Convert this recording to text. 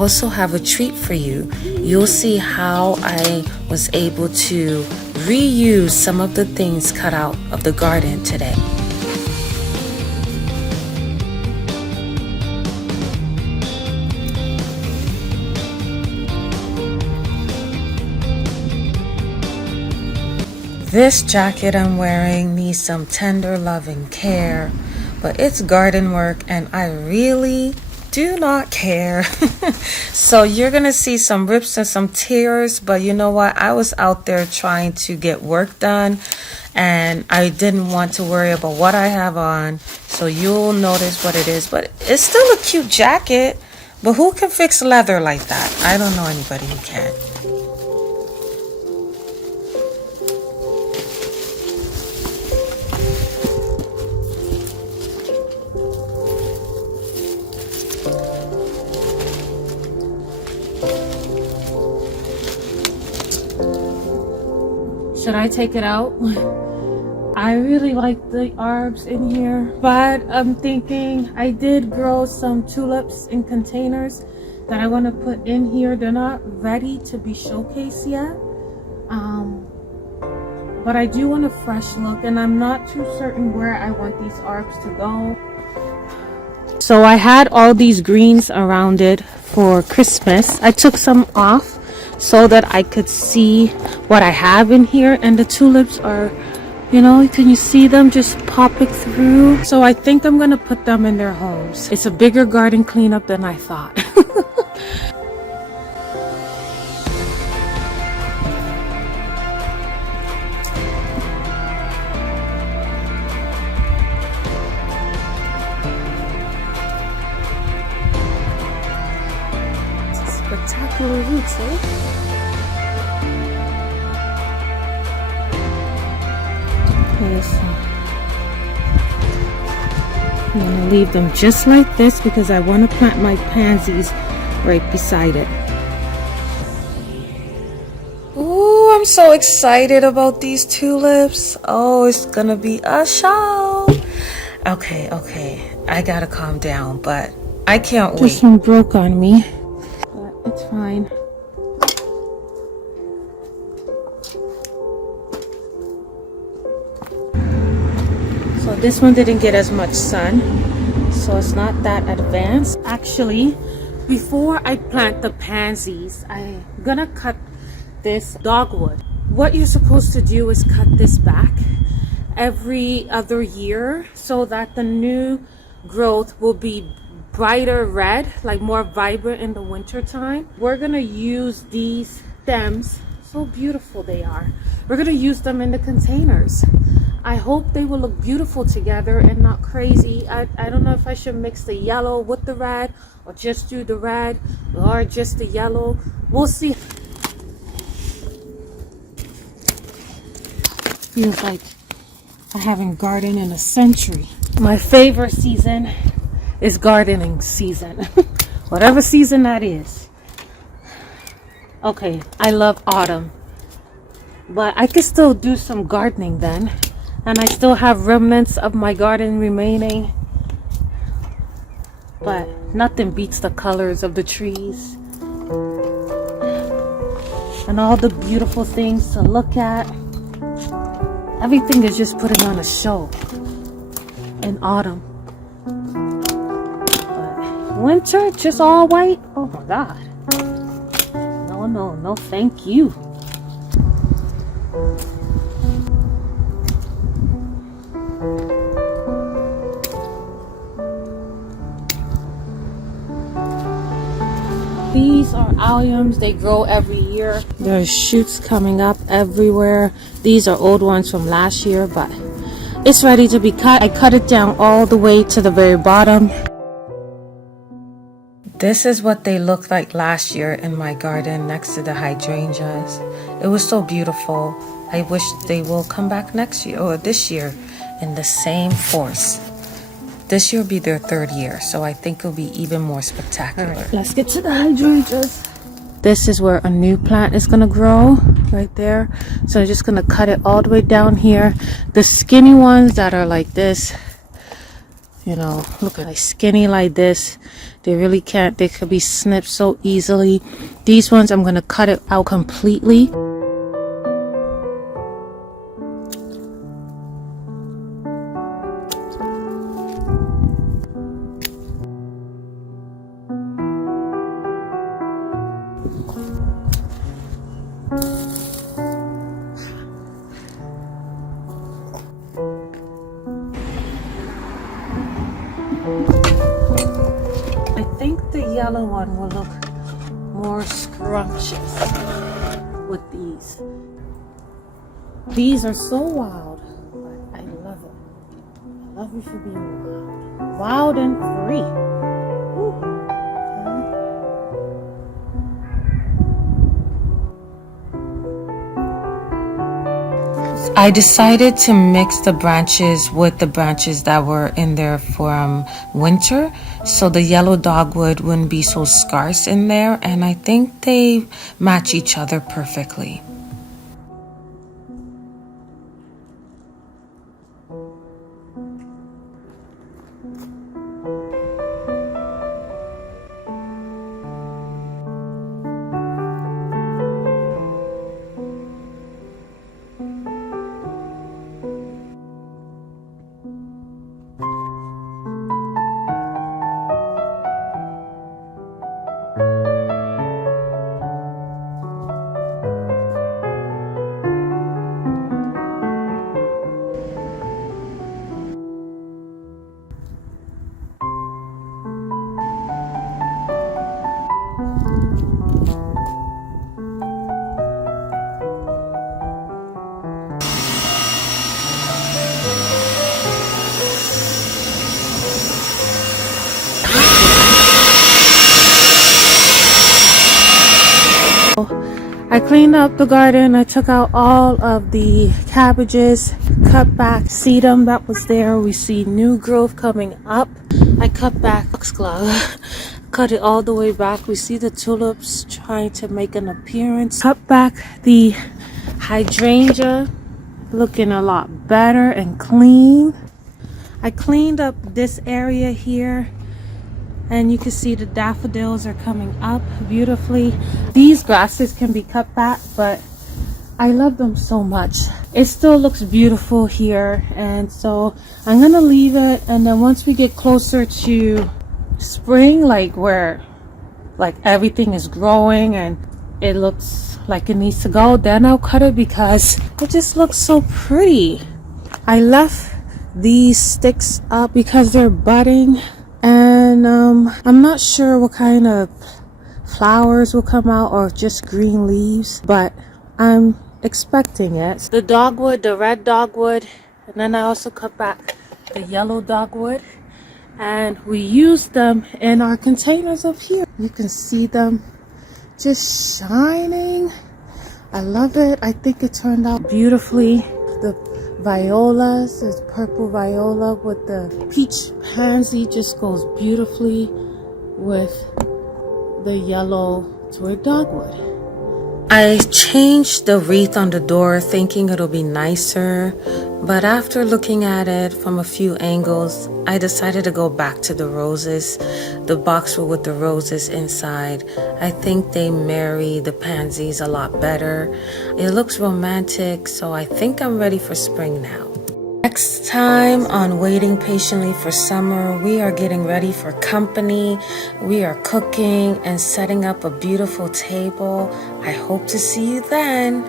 also have a treat for you. You'll see how I was able to reuse some of the things cut out of the garden today. This jacket I'm wearing needs some tender loving care, but it's garden work and I really do not care. So you're gonna see some rips and some tears, but you know what? I was out there trying to get work done and I didn't want to worry about what I have on, so you'll notice what it is. But it's still a cute jacket, but who can fix leather like that? I don't know anybody who can. Should I take it out? I really like the arbs in here, but I'm thinking I did grow some tulips in containers that I want to put in here. They're not ready to be showcased yet, but I do want a fresh look, and I'm not too certain where I want these arbs to go. So I had all these greens around it for Christmas. I took some off so that I could see what I have in here, and the tulips are, you know, can you see them just popping through? So I think I'm gonna put them in their homes. It's a bigger garden cleanup than I thought. Spectacular roots, eh? Okay, so I'm gonna leave them just like this because I want to plant my pansies right beside it. Ooh, I'm so excited about these tulips. Oh, it's gonna be a show. Okay, I gotta calm down, but I can't wait. This one broke on me. It's fine. So this one didn't get as much sun, so it's not that advanced. Actually, before I plant the pansies, I'm gonna cut this dogwood. What you're supposed to do is cut this back every other year so that the new growth will be brighter red, like more vibrant in the winter time. We're gonna use these stems, so beautiful they are. We're gonna use them in the containers. I hope they will look beautiful together and not crazy. I don't know if I should mix the yellow with the red or just do the red or just the yellow. We'll see. Feels like I haven't gardened in a century. My favorite season is gardening season. Whatever season that is. Okay, I love autumn, but I could still do some gardening then, and I still have remnants of my garden remaining, but nothing beats the colors of the trees and all the beautiful things to look at. Everything is just putting on a show in autumn. Winter, just all white? Oh my God. No, thank you. These are alliums. They grow every year. There's shoots coming up everywhere. These are old ones from last year, but it's ready to be cut. I cut it down all the way to the very bottom. This is what they looked like last year in my garden next to the hydrangeas. It was so beautiful. I wish they will come back next year or this year in the same force. This year will be their third year, so I think it'll be even more spectacular. All right, let's get to the hydrangeas. This is where a new plant is gonna grow, right there. So I'm just gonna cut it all the way down here. The skinny ones that are like this, You know, look at like skinny like this. They really can't, they could be snipped so easily. These ones, I'm gonna cut it out completely. I think the yellow one will look more scrumptious with these. These are so wild, but I love it. I love you for being wild. Wild and free. Woo. I decided to mix the branches with the branches that were in there from winter, so the yellow dogwood wouldn't be so scarce in there, and I think they match each other perfectly. I cleaned up the garden. I took out all of the cabbages, cut back sedum that was there. We see new growth coming up. I cut back foxglove, cut it all the way back. We see the tulips trying to make an appearance. Cut back the hydrangea, looking a lot better and clean. I cleaned up this area here, and you can see the daffodils are coming up beautifully. These grasses can be cut back, but I love them so much. It still looks beautiful here, and so I'm gonna leave it, and then once we get closer to spring, like where like everything is growing and it looks like it needs to go, then I'll cut it because it just looks so pretty. I left these sticks up because they're budding, and I'm not sure what kind of flowers will come out or just green leaves, but I'm expecting it. The dogwood, the red dogwood, and then I also cut back the yellow dogwood, and we use them in our containers up here. You can see them just shining. I love it. I think it turned out beautifully. The violas, this purple viola with the peach pansy just goes beautifully with the yellow twig dogwood. I changed the wreath on the door thinking it'll be nicer, but after looking at it from a few angles, I decided to go back to the roses, the boxwood with the roses inside. I think they marry the pansies a lot better. It looks romantic, so I think I'm ready for spring now. Next time on Waiting Patiently for Summer, we are getting ready for company. We are cooking and setting up a beautiful table. I hope to see you then.